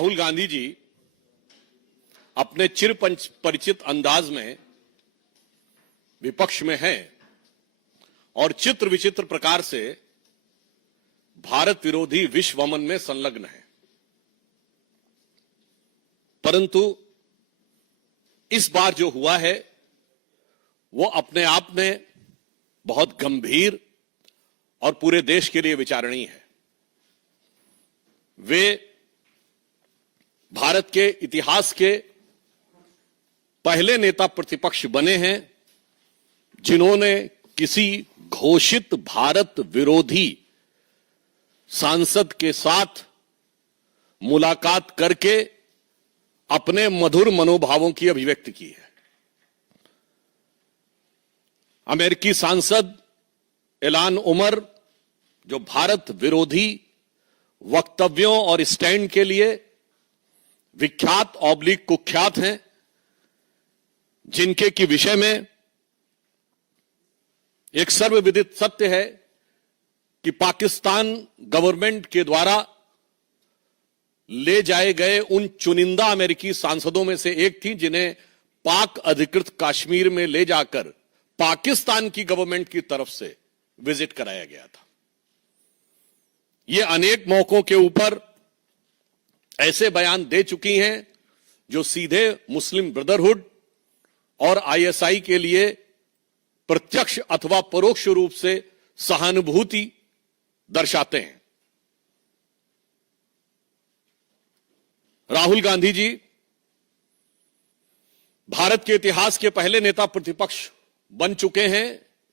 राहुल गांधी जी अपने चिर परिचित अंदाज में विपक्ष में हैं और चित्र विचित्र प्रकार से भारत विरोधी विश्वमन में संलग्न है। परंतु इस बार जो हुआ है वो अपने आप में बहुत गंभीर और पूरे देश के लिए विचारणीय है। वे भारत के इतिहास के पहले नेता प्रतिपक्ष बने हैं जिन्होंने किसी घोषित भारत विरोधी सांसद के साथ मुलाकात करके अपने मधुर मनोभावों की अभिव्यक्ति की है। अमेरिकी सांसद इल्हान उमर जो भारत विरोधी वक्तव्यों और स्टैंड के लिए विख्यात ऑब्लिक कुख्यात हैं, जिनके की विषय में एक सर्वविदित सत्य है कि पाकिस्तान गवर्नमेंट के द्वारा ले जाए गए उन चुनिंदा अमेरिकी सांसदों में से एक थी जिन्हें पाक अधिकृत कश्मीर में ले जाकर पाकिस्तान की गवर्नमेंट की तरफ से विजिट कराया गया था। ये अनेक मौकों के ऊपर ऐसे बयान दे चुकी हैं जो सीधे मुस्लिम ब्रदरहुड और आईएसआई के लिए प्रत्यक्ष अथवा परोक्ष रूप से सहानुभूति दर्शाते हैं। राहुल गांधी जी भारत के इतिहास के पहले नेता प्रतिपक्ष बन चुके हैं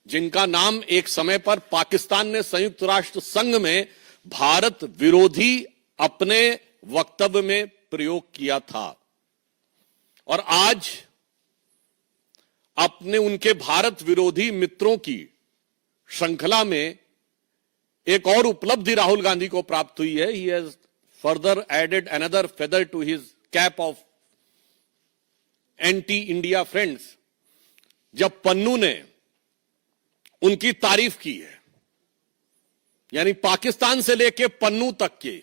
जिनका नाम एक समय पर पाकिस्तान ने संयुक्त राष्ट्र संघ में भारत विरोधी अपने वक्तव्य में प्रयोग किया था और आज अपने उनके भारत विरोधी मित्रों की श्रृंखला में एक और उपलब्धि राहुल गांधी को प्राप्त हुई है। He has further added another feather to his cap of anti India friends. जब पन्नू ने उनकी तारीफ की है, यानी पाकिस्तान से लेके पन्नू तक के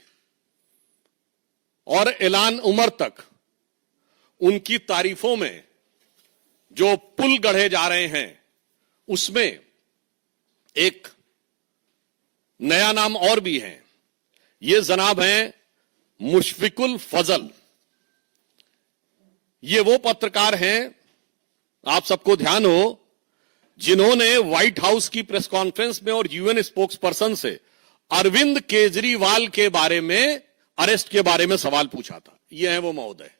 और इल्हान उमर तक उनकी तारीफों में जो पुल गढ़े जा रहे हैं उसमें एक नया नाम और भी है। ये जनाब हैं मुशफिकुल फजल। ये वो पत्रकार हैं, आप सबको ध्यान हो, जिन्होंने व्हाइट हाउस की प्रेस कॉन्फ्रेंस में और यूएन स्पोक्स पर्सन से अरविंद केजरीवाल के बारे में, अरेस्ट के बारे में सवाल पूछा था। ये है वो महोदय।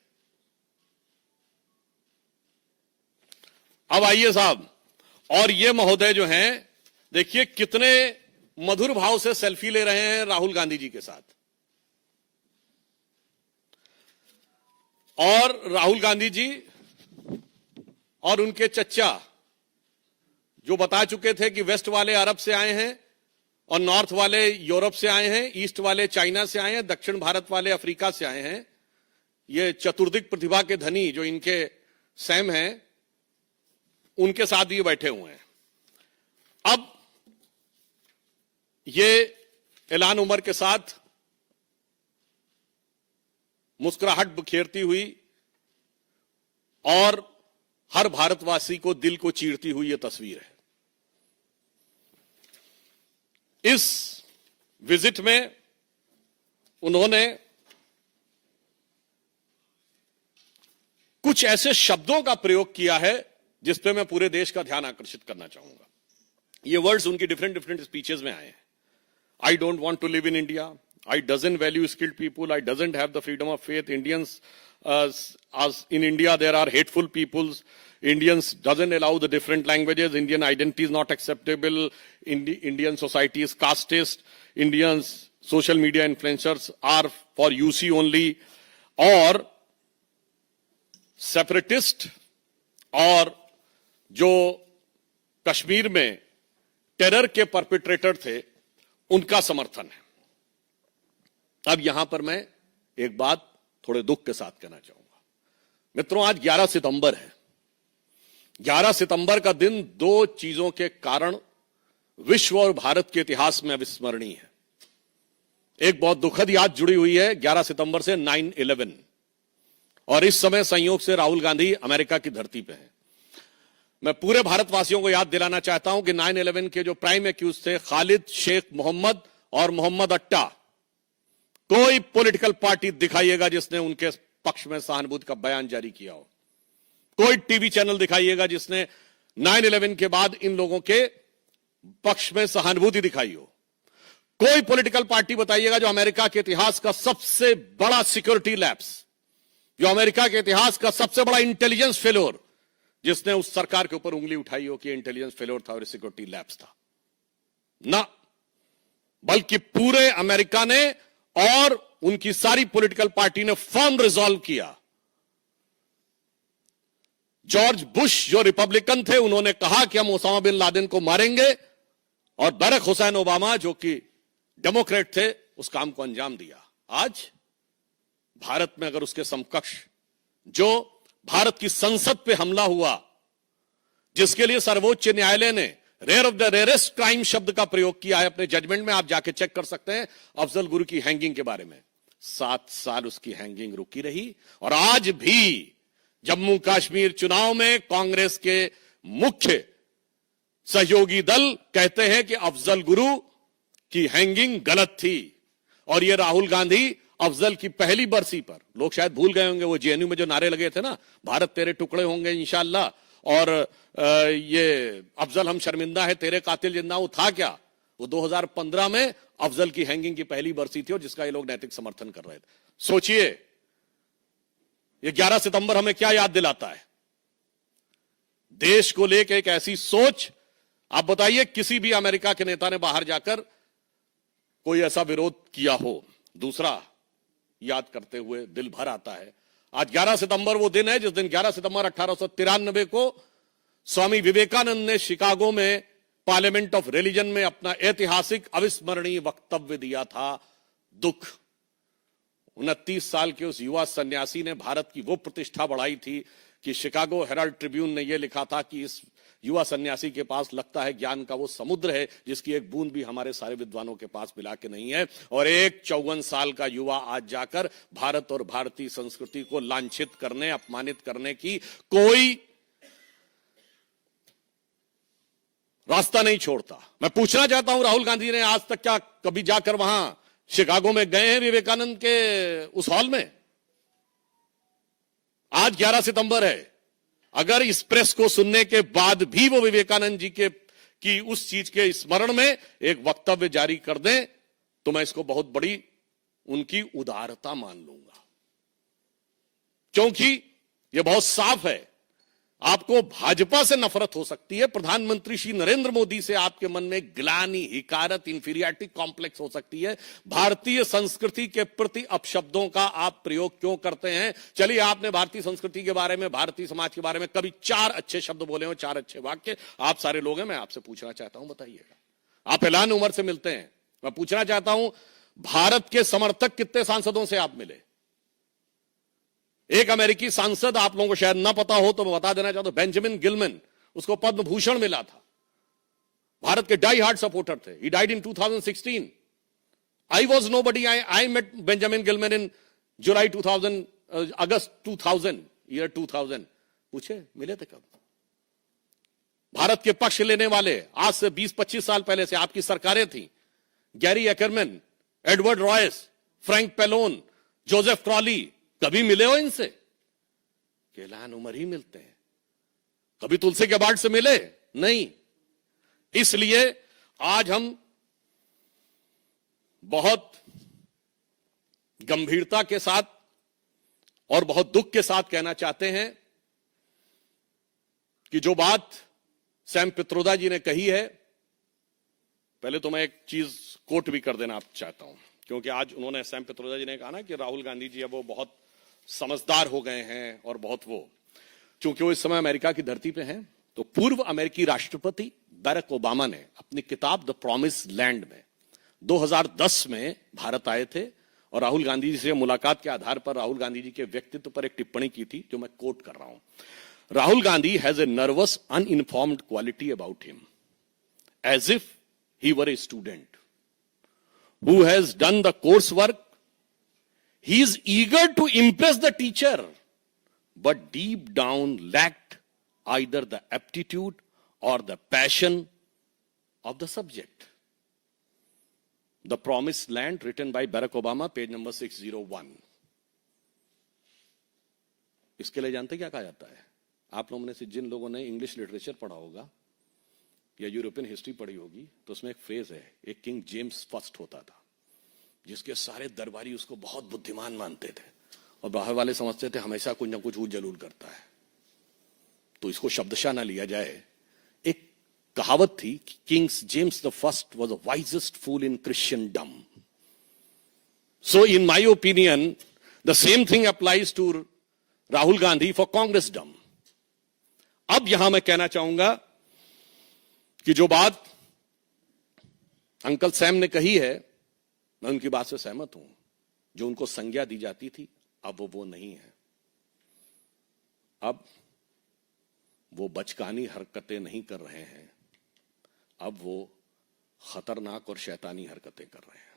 अब आइए साहब, और ये महोदय जो हैं, देखिए कितने मधुर भाव से सेल्फी ले रहे हैं राहुल गांधी जी के साथ। और राहुल गांधी जी और उनके चच्चा जो बता चुके थे कि वेस्ट वाले अरब से आए हैं और नॉर्थ वाले यूरोप से आए हैं, ईस्ट वाले चाइना से आए हैं, दक्षिण भारत वाले अफ्रीका से आए हैं। ये चतुर्दिक प्रतिभा के धनी जो इनके सैम हैं, उनके साथ ये बैठे हुए हैं। अब ये इल्हान उमर के साथ मुस्कुराहट बिखेरती हुई और हर भारतवासी को दिल को चीरती हुई यह तस्वीर है। इस विजिट में उन्होंने कुछ ऐसे शब्दों का प्रयोग किया है जिस पे मैं पूरे देश का ध्यान आकर्षित करना चाहूंगा। ये वर्ड्स उनकी डिफरेंट स्पीचेस में आए हैं। I don't want to live in India, I doesn't value skilled people, I doesn't have the freedom of faith, Indians as in India there are hateful peoples, Indians doesn't allow the different languages, Indian identity is not acceptable, Indian society is casteist, Indians social media influencers are for UC only, और separatist और जो कश्मीर में terror के perpetrator थे उनका समर्थन है। अब यहां पर मैं एक बात थोड़े दुख के साथ कहना चाहूंगा। मित्रों, आज 11 सितंबर है। 11 सितंबर का दिन दो चीजों के कारण विश्व और भारत के इतिहास में अविस्मरणीय है। एक बहुत दुखद याद जुड़ी हुई है 11 सितंबर से 9/11, और इस समय संयोग से राहुल गांधी अमेरिका की धरती पे हैं। मैं पूरे भारतवासियों को याद दिलाना चाहता हूं कि 9/11 के जो प्राइम एक्यूज थे खालिद शेख मोहम्मद और मोहम्मद अट्टा, कोई पॉलिटिकल पार्टी दिखाइएगा जिसने उनके पक्ष में सहानुभूति का बयान जारी किया हो, कोई टीवी चैनल दिखाइएगा जिसने 9/11 के बाद इन लोगों के पक्ष में सहानुभूति दिखाई हो, कोई पॉलिटिकल पार्टी बताइएगा जो अमेरिका के इतिहास का सबसे बड़ा सिक्योरिटी लैप्स, जो अमेरिका के इतिहास का सबसे बड़ा इंटेलिजेंस फेलोर, जिसने उस सरकार के ऊपर उंगली उठाई हो कि इंटेलिजेंस फेलोर था और सिक्योरिटी लैप्स था ना, बल्कि पूरे अमेरिका ने और उनकी सारी पॉलिटिकल पार्टी ने फर्म रिजॉल्व किया। जॉर्ज बुश जो रिपब्लिकन थे, उन्होंने कहा कि हम ओसामा बिन लादेन को मारेंगे, और बराक हुसैन ओबामा जो कि डेमोक्रेट थे उस काम को अंजाम दिया। आज भारत में अगर उसके समकक्ष जो भारत की संसद पे हमला हुआ, जिसके लिए सर्वोच्च न्यायालय ने rare of the rarest crime शब्द का प्रयोग किया है अपने जजमेंट में, आप जाके चेक कर सकते हैं अफजल गुरु की हैंगिंग के बारे में, 7 साल उसकी हैंगिंग रुकी रही। और आज भी जम्मू कश्मीर चुनाव में कांग्रेस के मुख्य सहयोगी दल कहते हैं कि अफजल गुरु की हैंगिंग गलत थी, और ये राहुल गांधी अफजल की पहली बरसी पर, लोग शायद भूल गए होंगे वो जेएनयू में जो नारे लगे थे ना, भारत तेरे टुकड़े होंगे इंशाअल्लाह, और ये अफजल हम शर्मिंदा है तेरे कातिल जिंदा, वो था क्या? वो 2015 में अफजल की हैंगिंग की पहली बरसी थी और जिसका ये लोग नैतिक समर्थन कर रहे थे। सोचिए ये 11 सितंबर हमें क्या याद दिलाता है? देश को लेकर एक ऐसी सोच। आप बताइए किसी भी अमेरिका के नेता ने बाहर जाकर कोई ऐसा विरोध किया हो? दूसरा, याद करते हुए दिल भर आता है, आज 11 सितंबर वो दिन है जिस दिन 11 सितंबर 1893 को स्वामी विवेकानंद ने शिकागो में पार्लियामेंट ऑफ रिलीजन में अपना ऐतिहासिक अविस्मरणीय वक्तव्य दिया था। दुख, 29 साल के उस युवा सन्यासी ने भारत की वो प्रतिष्ठा बढ़ाई थी कि शिकागो हेराल्ड ट्रिब्यून ने यह लिखा था कि इस युवा सन्यासी के पास लगता है ज्ञान का वो समुद्र है जिसकी एक बूंद भी हमारे सारे विद्वानों के पास मिला के नहीं है। और एक 54 साल का युवा आज जाकर भारत और भारतीय संस्कृति को लांछित करने, अपमानित करने की कोई रास्ता नहीं छोड़ता। मैं पूछना चाहता हूं, राहुल गांधी ने आज तक क्या कभी जाकर वहां शिकागो में गए हैं विवेकानंद के उस हॉल में? आज 11 सितंबर है, अगर इस प्रेस को सुनने के बाद भी वो विवेकानंद जी की उस चीज के स्मरण में एक वक्तव्य जारी कर दें तो मैं इसको बहुत बड़ी उनकी उदारता मान लूंगा, क्योंकि ये बहुत साफ है। आपको भाजपा से नफरत हो सकती है, प्रधानमंत्री श्री नरेंद्र मोदी से आपके मन में ग्लानि, हिकारत, इंफीरियरिटी कॉम्प्लेक्स हो सकती है। भारतीय संस्कृति के प्रति अपशब्दों का आप प्रयोग क्यों करते हैं? चलिए, आपने भारतीय संस्कृति के बारे में, भारतीय समाज के बारे में कभी 4 अच्छे शब्द बोले हो, 4 अच्छे वाक्य? आप सारे लोग हैं, मैं आपसे पूछना चाहता हूं, बताइएगा। आप ऐलान उमर से मिलते हैं, मैं पूछना चाहता हूं भारत के समर्थक कितने सांसदों से आप मिले? एक अमेरिकी सांसद, आप लोगों को शायद ना पता हो तो मैं बता देना चाहता हूं, बेंजामिन गिलमैन, उसको पद्म भूषण मिला था। भारत के डाई हार्ड सपोर्टर थे। He died in 2016। I was nobody, I met Benjamin Gilman in July 2000, August 2000, year 2000। पूछे मिले थे कब? भारत के पक्ष लेने वाले आज से 20-25 साल पहले से आपकी सरकारें थी। Gary Ackerman, Edward Royce, Frank Pallone, Joseph Crowley, कभी मिले हो इनसे? ऐलान उमर ही मिलते हैं। कभी तुलसी गेबार्ड से मिले? नहीं। इसलिए आज हम बहुत गंभीरता के साथ और बहुत दुख के साथ कहना चाहते हैं कि जो बात सैम पित्रोदा जी ने कही है, पहले तो मैं एक चीज कोट भी कर देना चाहता हूं, क्योंकि आज उन्होंने, सैम पित्रोदा जी ने कहा ना कि राहुल गांधी जी अब वो बहुत समझदार हो गए हैं और बहुत वो, क्योंकि वो इस समय अमेरिका की धरती पे हैं। तो पूर्व अमेरिकी राष्ट्रपति बराक ओबामा ने अपनी किताब द प्रॉमिस लैंड में 2010 में भारत आए थे और राहुल गांधी जी से मुलाकात के आधार पर राहुल गांधी जी के व्यक्तित्व पर एक टिप्पणी की थी, जो मैं कोट कर रहा हूं। Rahul Gandhi has a nervous uninformed quality about him, as if he were a student who has done the coursework. He is eager to impress the teacher, but deep down lacked either the aptitude or the passion of the subject. The Promised Land, written by Barack Obama, page number 601. इसके लिए जानते क्या कहा जाता है? आप लोगों में से जिन लोगों ने इंग्लिश लिटरेचर पढ़ा होगा या यूरोपियन हिस्ट्री पढ़ी होगी, तो उसमें एक फ्रेज है, एक किंग जेम्स फर्स्ट होता था, जिसके सारे दरबारी उसको बहुत बुद्धिमान मानते थे और बाहर वाले समझते थे हमेशा कुछ ना कुछ जरूर करता है, तो इसको शब्दशः ना लिया जाए। एक कहावत थी, King James the First was the wisest fool in Christendom. So in my opinion the same thing applies to Rahul Gandhi for Congressdom. अब यहां मैं कहना चाहूंगा कि जो बात अंकल सैम ने कही है, मैं उनकी बात से सहमत हूं। जो उनको संज्ञा दी जाती थी, अब वो नहीं है। अब वो बचकानी हरकतें नहीं कर रहे हैं, अब वो खतरनाक और शैतानी हरकतें कर रहे हैं।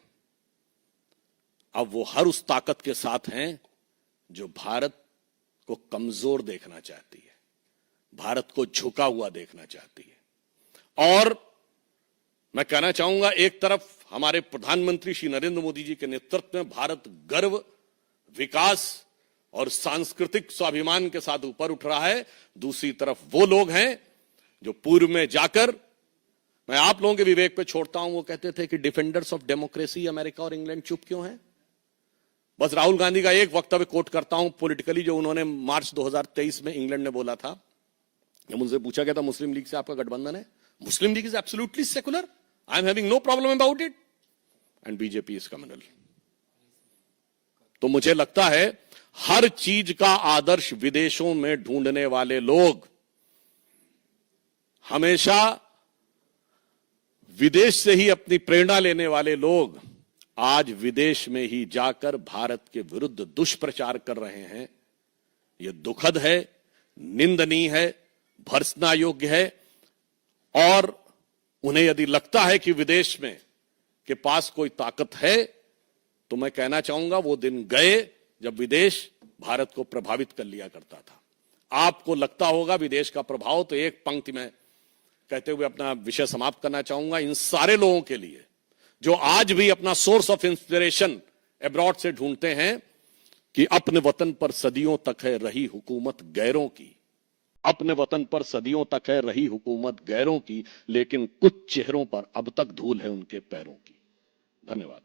अब वो हर उस ताकत के साथ हैं जो भारत को कमजोर देखना चाहती है, भारत को झुका हुआ देखना चाहती है। और मैं कहना चाहूंगा, एक तरफ हमारे प्रधानमंत्री श्री नरेंद्र मोदी जी के नेतृत्व में भारत गर्व, विकास और सांस्कृतिक स्वाभिमान के साथ ऊपर उठ रहा है, दूसरी तरफ वो लोग हैं जो पूर्व में जाकर, मैं आप लोगों के विवेक पे छोड़ता हूं, वो कहते थे कि डिफेंडर्स ऑफ डेमोक्रेसी अमेरिका और इंग्लैंड चुप क्यों हैं। बस राहुल गांधी का एक वक्तव्य कोट करता हूं पॉलिटिकली, जो उन्होंने मार्च 2023 में इंग्लैंड में बोला था। जब उनसे पूछा गया था मुस्लिम लीग से आपका गठबंधन है, Muslim League is absolutely secular, I am having no problem about it, and BJP is communal. तो मुझे लगता है हर चीज का आदर्श विदेशों में ढूंढने वाले लोग हमेशा, विदेश से ही अपनी प्रेरणा लेने वाले लोग आज विदेश में ही जाकर भारत के विरुद्ध दुष्प्रचार कर रहे हैं। यह दुखद है, निंदनीय है, भर्त्सना योग्य है। और उन्हें यदि लगता है कि विदेश में के पास कोई ताकत है, तो मैं कहना चाहूंगा वो दिन गए जब विदेश भारत को प्रभावित कर लिया करता था। आपको लगता होगा विदेश का प्रभाव, तो एक पंक्ति में कहते हुए अपना विषय समाप्त करना चाहूंगा। इन सारे लोगों के लिए जो आज भी अपना सोर्स ऑफ इंस्पिरेशन अब्रॉड से ढूंढते हैं कि अपने वतन पर सदियों तक है रही हुकूमत गैरों की, अपने वतन पर सदियों तक है रही हुकूमत गैरों की, लेकिन कुछ चेहरों पर अब तक धूल है उनके पैरों की। धन्यवाद।